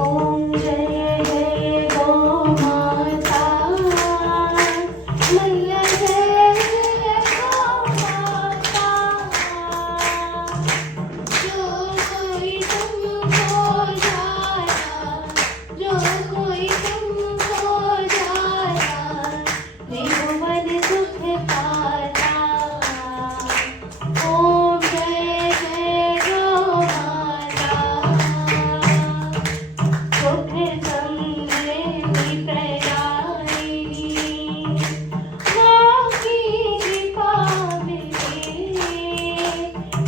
ओम जय जय गो माता, मैया जय जय गौ माता। जो कोई तुमको जाया, जो कोई तुमको जाया, मेरे मन सुख पाता। ओम जय जय गौ माता, सुख समृद्धि प्रदायिनी, माँ की कृपा मिले,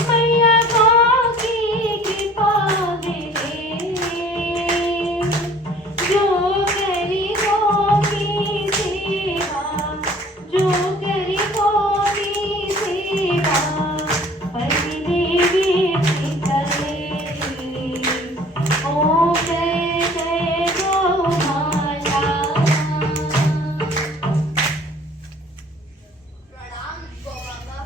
मैया माँ की कृपा मिले। जो गरीबों की सेवा, जो गरीबों की सेवा, पति देवी करे। ओम जय जय गौ माता। प्रणाम गो बाबा।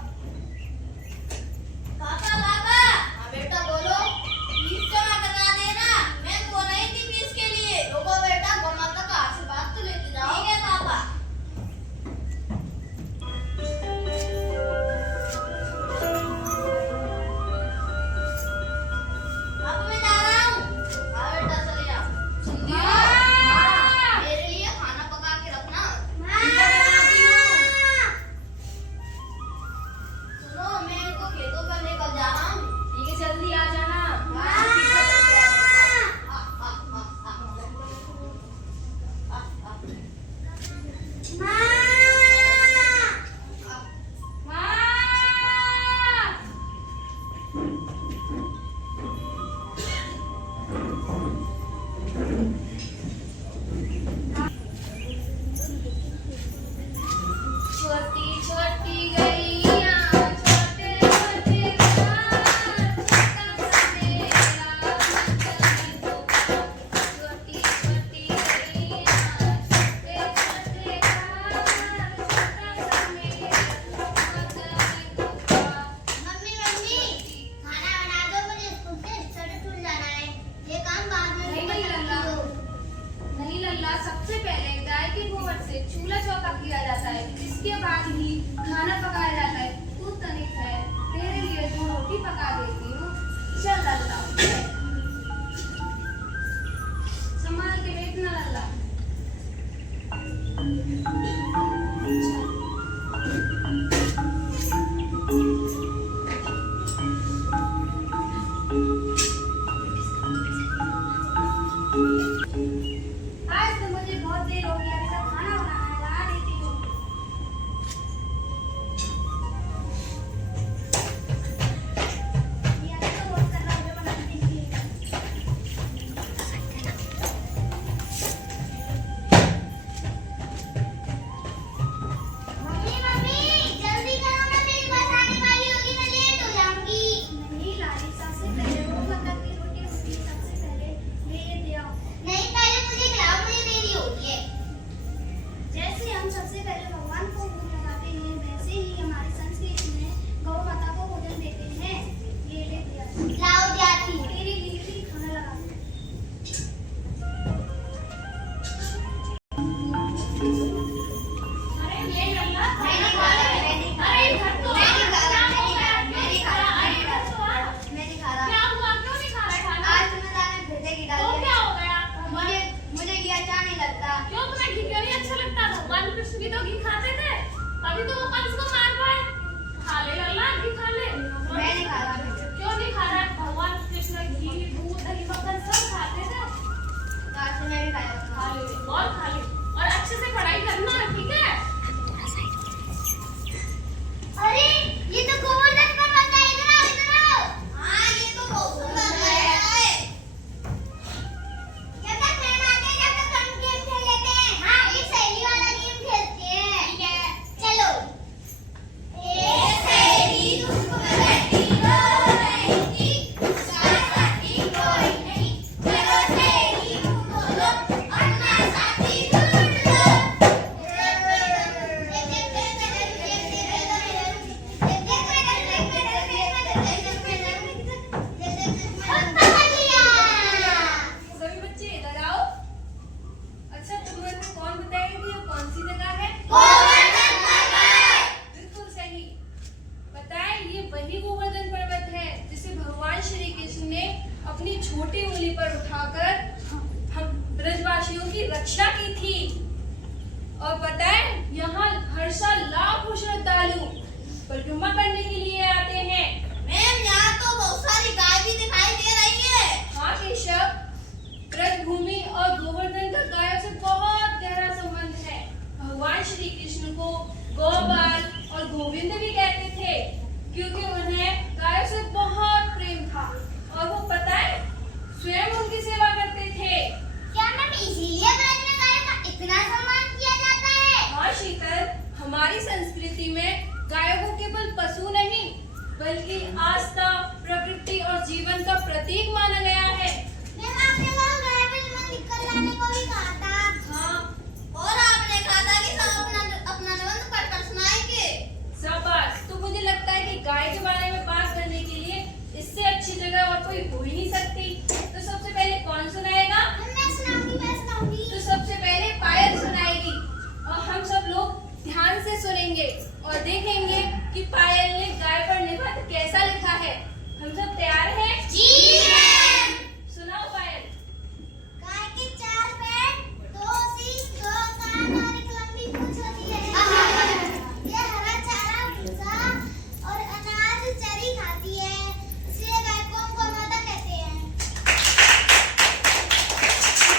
पापा पापा, हाँ बेटा बोलो। फीस जमा करवा देना, मैं तो नहीं थी फीस के लिए। रुको बेटा, गौ माता का आशीर्वाद तो लेके जाओ। ठीक है पापा। अब मैं जा रहा हूँ। हाँ बेटा चले जाओ। सुन दियो? हाँ, मेरे लिए खाना पका के रखना। ठीक है, बनाती हूँ। सुनो, मैं इनको खेतों पर लेकर जा रहा हूँ। ठीक है, जल्दी आ जाना। हाँ, ठीक है, जल्दी आ जाऊंगा। छोटी छोटी गैया, छोटे छोटे घाट, छोटा सा मेरा वतन पुकार। छोटी छोटी गैया, छोटे छोटे घाट, छोटा सा मेरा वतन पुकार। मम्मी मम्मी, खाना बना दो, मुझे स्कूल से रिक्शा से स्कूल जाना है। ये काम बाद में नहीं, नहीं, करती लल्ला। हूँ। नहीं लल्ला, सबसे पहले गाय के गोबर से चूल्हा चौका किया जाता है, इसके बाद ही खाना पकाया जाता है। तू तनिक है, तेरे लिए 2 रोटी पका देती हूँ। चल लल्ला, संभाल के बैठना लल्ला। आज तो मुझे बहुत देर हो गई, अभी तक खाना बनाना है, ला देती हूँ। ये तो बहुत कर रहा है, और पता है यहाँ हर साल लाखों श्रद्धालु परिक्रमा करने के लिए आते हैं। मैम यहाँ तो बहुत सारी गाय भी दिखाई दे रही है। हाँ केशव, ब्रजभूमि और गोवर्धन का गायों से बहुत गहरा संबंध है। भगवान श्री कृष्ण को गोपाल और गोविंद भी कहते थे क्योंकि उन्हें गायों से बहुत प्रेम था और वो पता है स्वयं उनकी सेवा करते थे। क्या मैम इसीलिए ब्रज में गायों का इतना सम्मान किया जाता है? हाँ शीतल, हमारी संस्कृति में गायों को केवल पशु नहीं बल्कि आस्था, प्रकृति और जीवन का प्रतीक माना गया है। मैम आपने वहाँ गाय में निकल लाने को भी कहा था। हाँ, और आपने कहा था कि सब अपना निबंध पढ़कर सुनाएंगे। शाबाश। तो मुझे लगता है कि गाय के बारे में बात करने के लिए इससे अच्छी जगह और कोई हो ही नहीं सकती। तो सबसे पहले कौन सुनाएगा? मैं सुनाऊंगी। तो सबसे पहले पायल सुनाएगी और हम सब लोग ध्यान से सुनेंगे और देखेंगे कि पायल ने गाय पर निबंध कैसा लिखा है। हम सब तैयार हैं? जी मैम। सुनाओ पायल। गाय के 4 पैर, 2 सींग, 2 कान और एक लंबी पूंछ होती है। ये हरा चारा, भूसा और अनाज चरी खाती है। इसलिए गाय को हम गौमाता कहते हैं।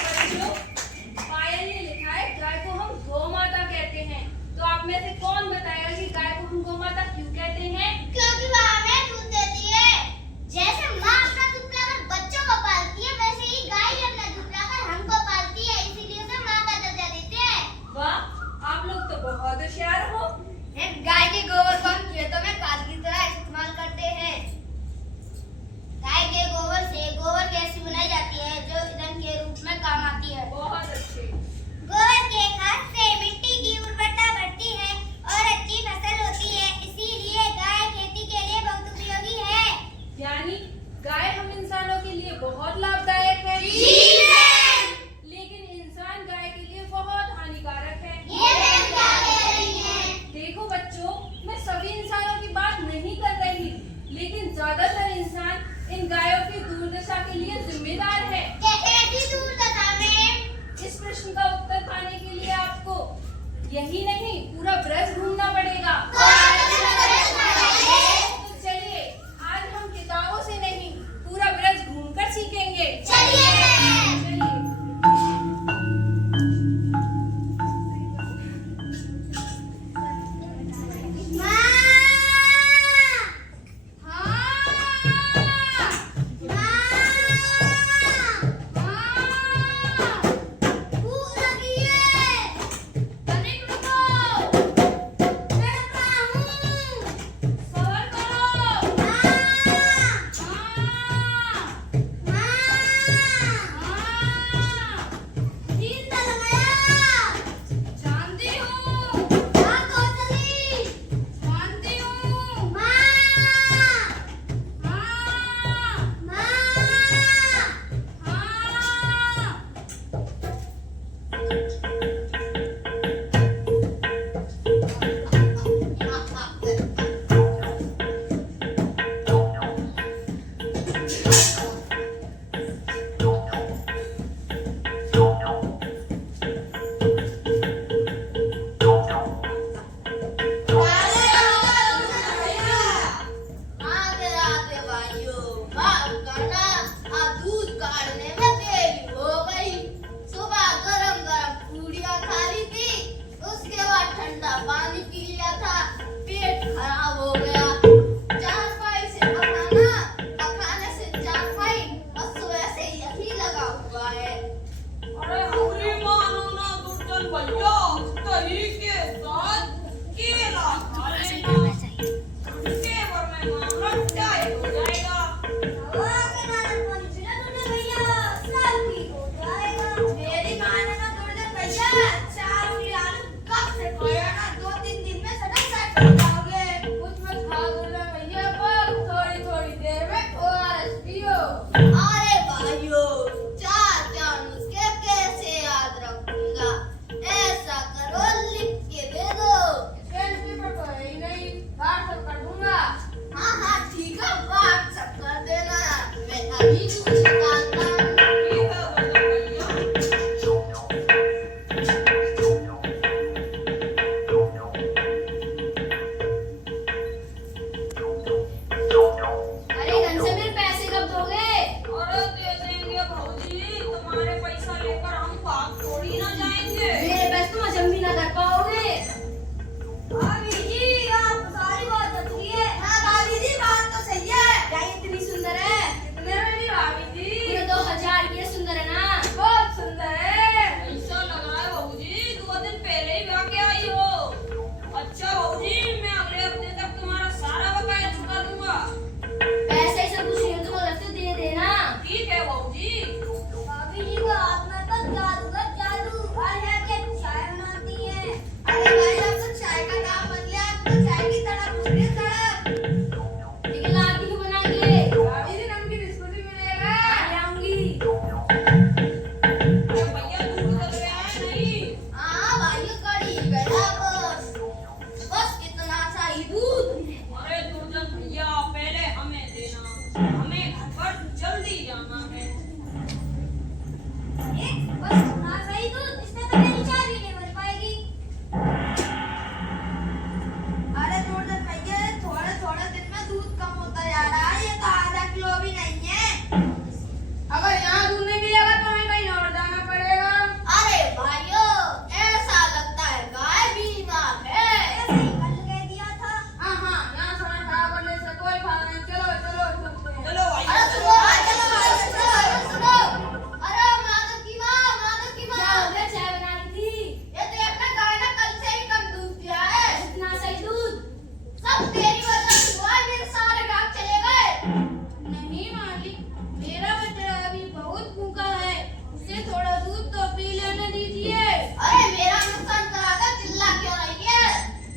बच्चों, पायल ने लिखा है गाय को हम गौ माता कहते हैं। तो आप में से कौन बताएगा कि गाय को हम गौ माता क्यों कहते हैं? क्योंकि वह हमें दूध देती है। जैसे माँ अपना दूध पिलाकर बच्चों को पालती है, वैसे ही गाय भी अपना दूध पिलाकर हमको पालती है। इसीलिए उसे माँ का दर्जा देते हैं। वाह, आप लोग तो बहुत होशियार हो। गाय के गोबर को हम खेतों में खाद की तरह इस्तेमाल करते हैं। गाय के गोबर से गोबर गैस बनाई जाती है जो ईंधन के रूप में काम आती है। बहुत अच्छे। गोबर के खाद से मिट्टी की उर्वरता बढ़ती है और अच्छी फसल होती है। इसीलिए गाय खेती के लिए बहुत उपयोगी है। यानी गाय हम इंसानों के लिए बहुत लाभदायक है। लेकिन इंसान गाय के लिए बहुत हानिकारक है। ये मैम क्या कह रही हैं? देखो बच्चों, मैं सभी इंसानों की बात नहीं कर रही, लेकिन ज्यादातर इंसान इन गायों की दुर्दशा के लिए जिम्मेदार है। कैसी दुर्दशा में? इस प्रश्न का उत्तर पाने के लिए आपको यही नहीं पूरा ब्रज घूमना पड़ेगा। तो चलिए आज हम किताबों से नहीं पूरा ब्रज घूमकर सीखेंगे। चलिए। अरे बस ना सही दूध, इससे तो मेरी शादी नहीं बन पाएगी। अरे जोरदार भैया, थोड़े थोड़े दिन में दूध कम होता जा रहा है, ये तो आधा किलो भी नहीं है। अगर यहाँ दूध नहीं मिलेगा तो हमें कहीं और जाना पड़ेगा। अरे भाइयों, ऐसा लगता है गाय बीमार है। ऐसे ही कल कह दिया था। हाँ हाँ, यहाँ समय खराब करने से कोई फायदा नहीं। चलो चलो चलते हैं। चलो भाई, अरे सुनो, अरे माधव की माँ, माधव की माँ, क्या हो गया? चाय बना रही थी। ये देखना गाय ने कल से ही कम दूध दिया है। इतना सही दूध। सब तेरी वजह से हुआ है, मेरे सारे गाँव चले गए। नहीं मालिक, मेरा बछड़ा अभी बहुत भूखा है, उसे थोड़ा दूध तो पी लेने दीजिए। अरे मेरा नुकसान कराकर चिल्ला क्यों रही है?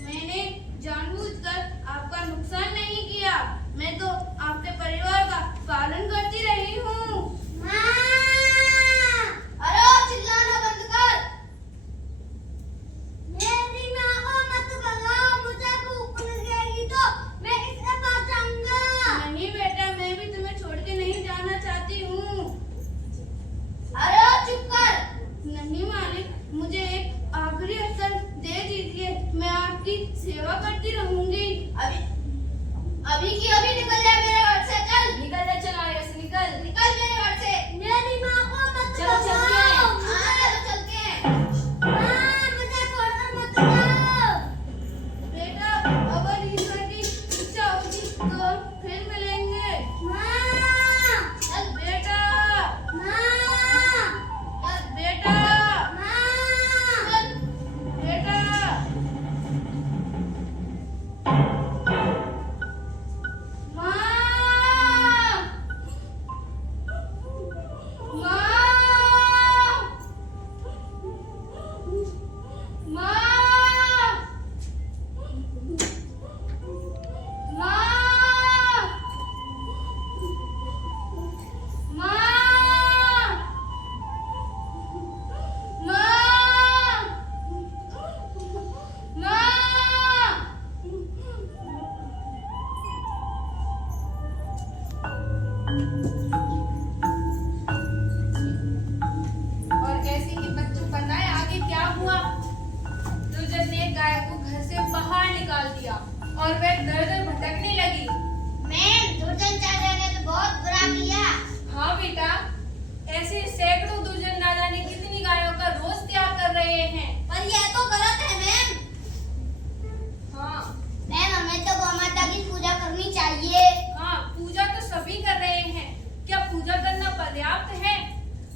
मैंने जानबूझकर आपका नुकसान नहीं किया, मैं तो आपके परिवार का पालन करती रही हूँ। अरे ओ चिल्लाना बंद कर। मेरी माँ को मत बुलाओ, मुझे भूख लगेगी तो मैं किसके पास जाऊंगा? नहीं बेटा, मैं भी तुम्हें छोड़ के नहीं जाना चाहती हूँ। अरे ओ चुप कर। नहीं मालिक, मुझे एक आखिरी अवसर दे दीजिए, मैं आपकी सेवा करती रहूंगी। अभी की अभी निकल जाए मेरे घर से, चल निकल जा, चल आगे से निकल। निकल मेरे घर से। मेरी माँ को मत चलो, चलते बुलाओ। हैं। हाँ चलो चलते हैं। माँ, मुझे छोड़कर मत जाओ। बेटा, अगर ईश्वर की इच्छा होगी तो फिर मिलेंगे। माँ, चल बेटा, माँ, चल बेटा, माँ। चल बेटा। और ऐसे ही बच्चों पता है आगे क्या हुआ? दुर्जन ने गाय को घर से बाहर निकाल दिया और वह दर-दर भटकने लगी। मैम, दुर्जन चाचा ने तो बहुत बुरा किया। हाँ बेटा, ऐसे सैकड़ों दुर्जन ना जाने कितनी गायों का रोज त्याग कर रहे हैं। पर यह तो गलत है मैम। हाँ मैम, हमें तो गौ माता की पूजा करनी चाहिए। हाँ, पूजा तो सभी कर रहे हैं। क्या पूजा करना पर्याप्त है?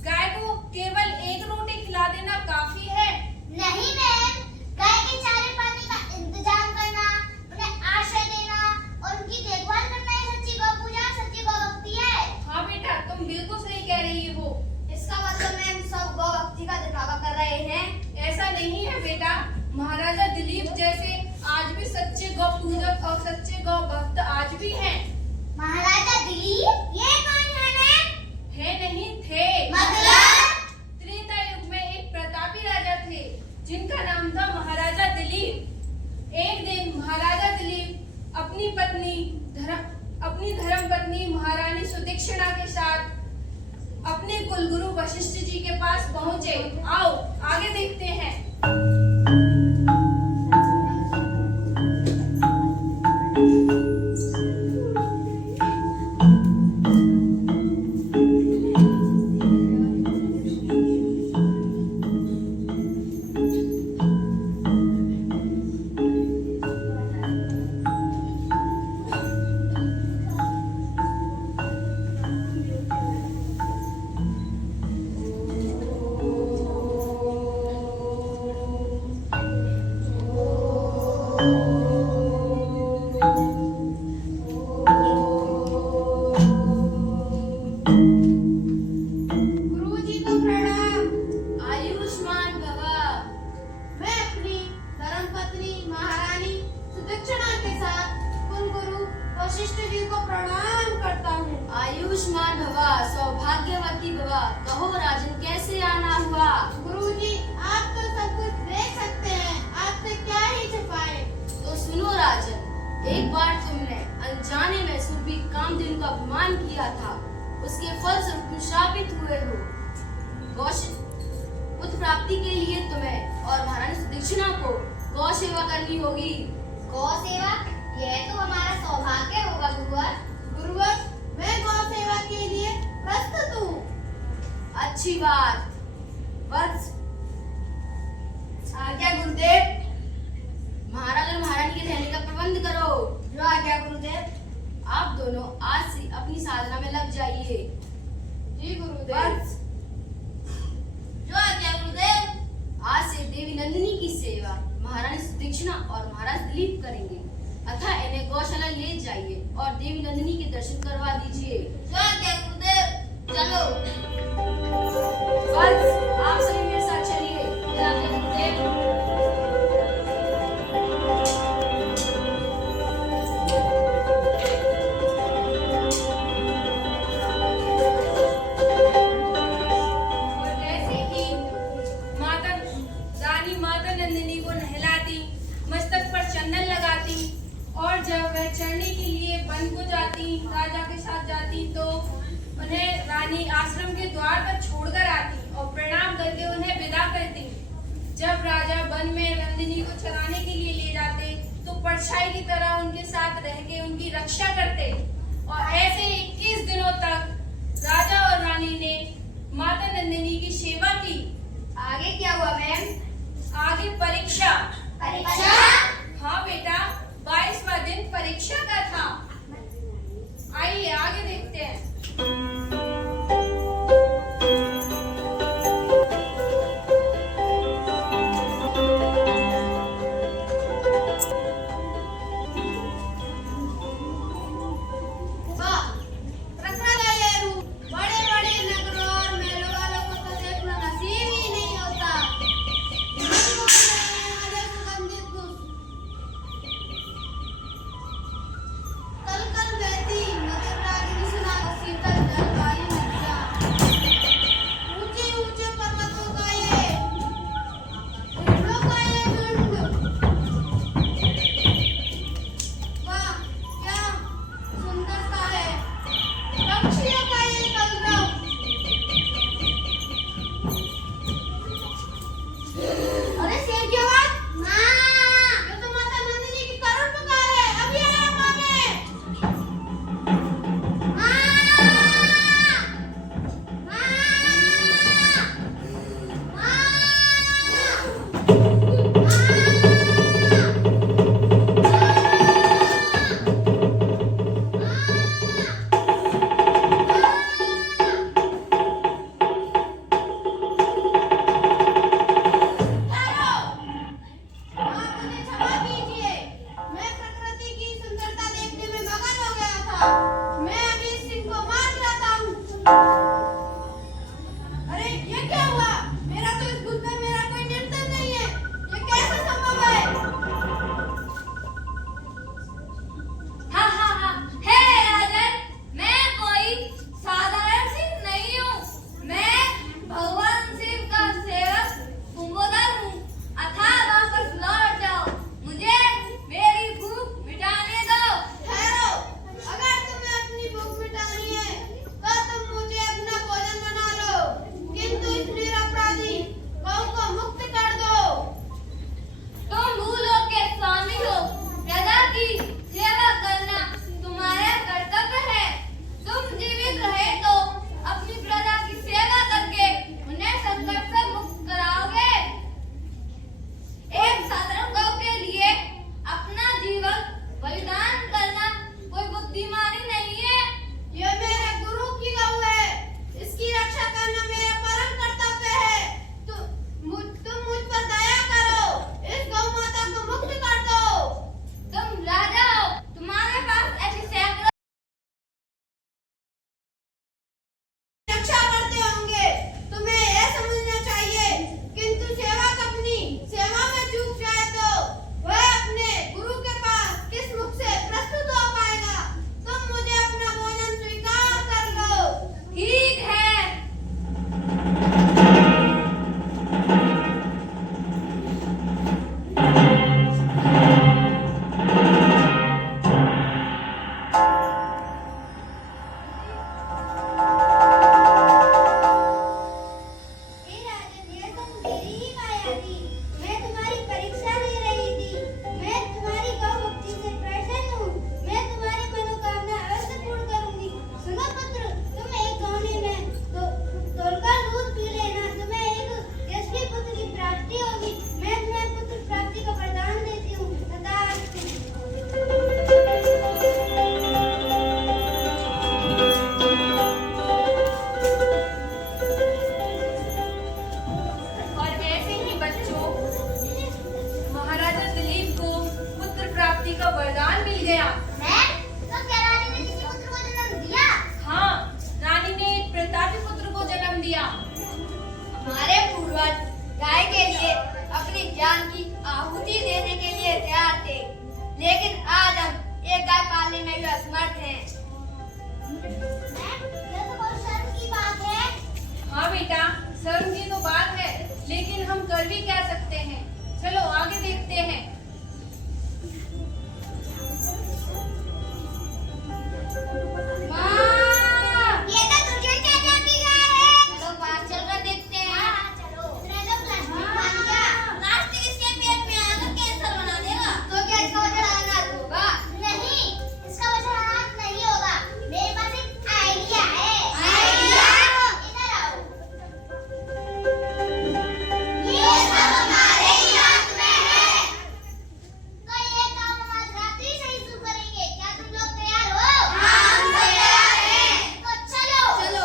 गाय को केवल एक रोटी खिला देना काफी है? नहीं मैम, गाय के चारे पानी का इंतजाम करना, उन्हें आश्रय देना और उनकी देखभाल करना ही सच्ची गौ पूजा, सच्ची गौ भक्ति है। हाँ बेटा, तुम बिल्कुल सही कह रही हो। इसका मतलब मैम सब गौ भक्ति का दिखावा कर रहे हैं। ऐसा नहीं है बेटा, महाराजा दिलीप जैसे आज भी सच्चे गौ पूजक और सच्चे गौ भक्त आज भी हैं। महाराजा दिलीप, ये कौन है मैम? है नहीं थे। मतलब? त्रेता युग में एक प्रतापी राजा थे जिनका नाम था महाराजा दिलीप। एक दिन महाराजा दिलीप अपनी धर्म पत्नी महारानी सुदक्षिणा के साथ अपने कुलगुरु वशिष्ठ जी के पास पहुंचे। आओ आगे देखते हैं। गुरुजी को प्रणाम। आयुष्मान भव। मैं अपनी धर्मपत्नी महारानी सुदक्षिणा के साथ कुलगुरु वशिष्ठ जी को प्रणाम करता हूँ। आयुष्मान भव, सौभाग्यवती भव। कहो राजन, कैसे आना हुआ? गुरुजी, आप तो सब कुछ देख सकते हैं, आपसे क्या ही छुपाए। तो सुनो राजन, एक बार तुमने अनजाने में सुरभि कामधेनु का अपमान किया था, उसके फलस्वरूप तुम शापित हुए हो। प्राप्ति के लिए तुम्हें और महारानी सुदक्षिणा को गौ सेवा करनी होगी। गौ सेवा? यह तो हमारा सौभाग्य होगा गुरुवर। गुरुवर, मैं गौ सेवा के लिए प्रस्तुत हूँ। अच्छी बात। वत्स, आज्ञा गुरुदेव। महाराज और महारानी के रहने का प्रबंध करो। जो आज्ञा गुरुदेव। आप दोनों आज से अपनी साधना में लग जाइए। जी गुरुदेव। वत्स, जो आज्ञा गुरुदेव। आज से देवी नंदिनी की सेवा महारानी सुदक्षिणा और महाराज दिलीप करेंगे। अतः इन्हें गौशाला ले जाइए और देवी नंदिनी के दर्शन करवा दीजिए। जो आज्ञा गुरुदेव। चलो। वत्स, आप सभी मेरे साथ चलिए। जो आज्ञा गुरुदेव। और जैसे ही माता नंदिनी को नहलाती, मस्तक पर चंदन लगाती और जब वह चढ़ने के लिए वन को जाती, राजा के साथ जाती, तो उन्हें रानी आश्रम के द्वार पर छोड़कर आती और प्रणाम करके उन्हें विदा करती। जब राजा वन में नंदिनी को चराने के लिए ले जाते तो परछाई की तरह उनके साथ रह के उनकी रक्षा करते और ऐसे 21 दिनों तक राजा और रानी ने माता नंदिनी की सेवा की। आगे क्या हुआ मैम? आगे परीक्षा। परीक्षा? हाँ बेटा, 22वां दिन परीक्षा का था। आइए आगे देखते हैं। वाह, प्रखर है ये रूप। बड़े बड़े नगरों और महलों वालों को तो देखना नसीब ही नहीं होता। मन को बनाने वाले सुगंधित पुष्प। तलकर बहती नदी रागिनी सुना शीतल जल वाली नदियाँ। ऊंचे ऊंचे पर्वतों का ये झीलों का ये झुंड। वाह, क्या सुंदरता है। पक्षियों का ये कलरव। अरे शेर की आवाज। ये तो माता नंदिनी की करुण पुकार है। अभी आया मामे। मुझे क्षमा कीजिए। मैं प्रकृति की सुंदरता देखने में मगन हो गया था। मैं अभी इस सिंह को मार गिराता हूँ। अरे ये क्या हुआ? मेरा तो इस बुद्ध में मेरा कोई नियंत्रण नहीं है। ये कैसे संभव है? हाँ हाँ हाँ, हे राजन, मैं कोई साधारण सिंह नहीं हूँ। मैं भगवान शिव का सेवक कुंभोदर हूँ। अथाह वापस लौट जाओ, मुझे मेरी भूख मिटाने दो। ठहरो, अगर तुम्हें अपनी भूख मिटानी है तो तुम मुझे अपना भोजन बना लो। किंतु इस तो वरदान मिल गया। मैम, तो क्या रानी ने किसी पुत्र को जन्म दिया? हाँ, रानी ने एक प्रतापी पुत्र को जन्म दिया। हमारे पूर्वज गाय के लिए अपनी जान की आहुति देने के लिए तैयार थे, लेकिन आज हम एक गाय पालने में भी असमर्थ हैं। मैम, ये तो बहुत शर्म की बात है। हाँ बेटा, शर्म की तो बात है, लेकिन हम कर भी क्या सकते हैं। चलो आगे देखते हैं। माँ, ये तो तुझे चाचा की गाय है। चलो बाहर चलकर देखते हैं। हाँ, चलो। इतना तो प्लास्टिक खा लिया। प्लास्टिक इसके पेट में आकर कैंसर बना देगा। तो क्या इसका वजन अनाज होगा? नहीं, इसका वजन अनाज नहीं होगा। मेरे पास एक आइडिया है। आइडिया? इधर आओ। ये सब हमारे दिमाग में है। तो ये काम हम आज रात्रि से ही शुरू करेंगे। क्या तुम लोग तैयार हो? हम तैयार हैं। तो चलो। चलो।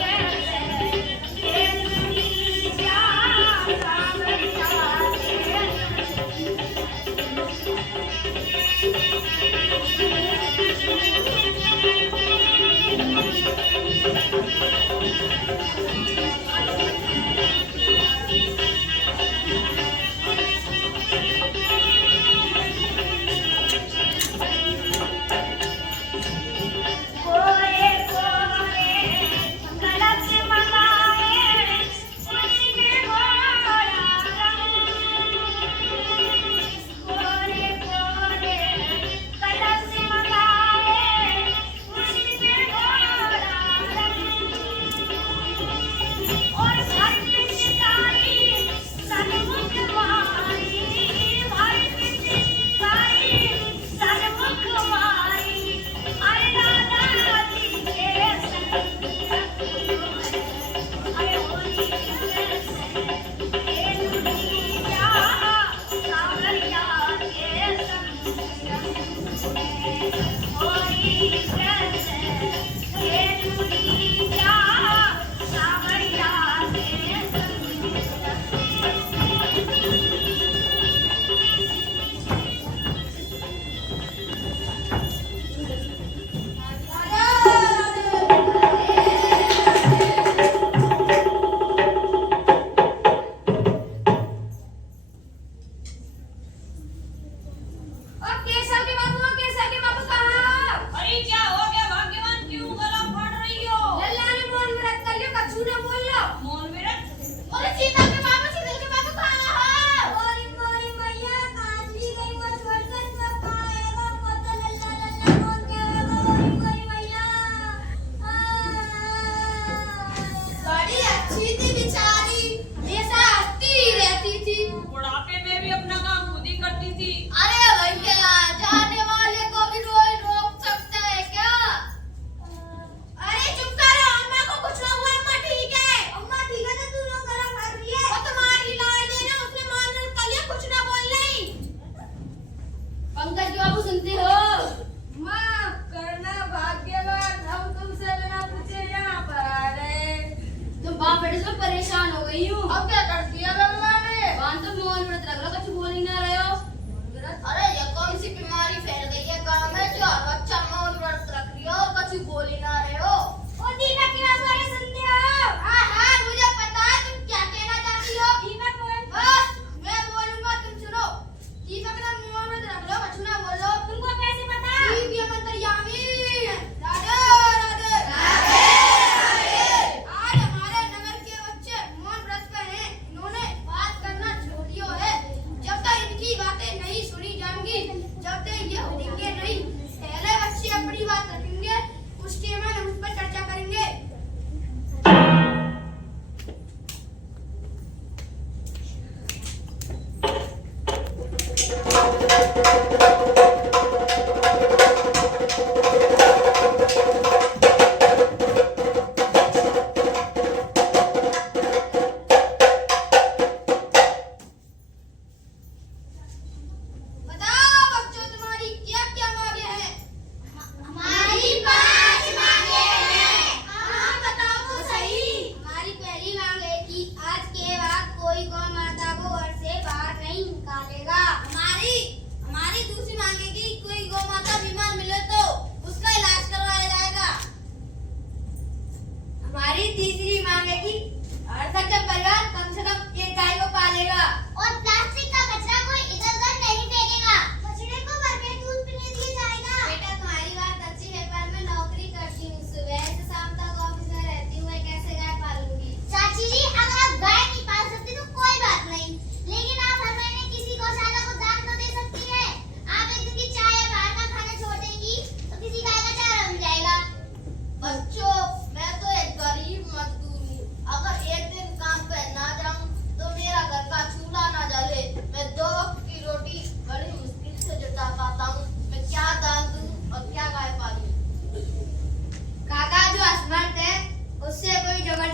Yeah.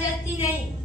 जबरदस्ती नहीं।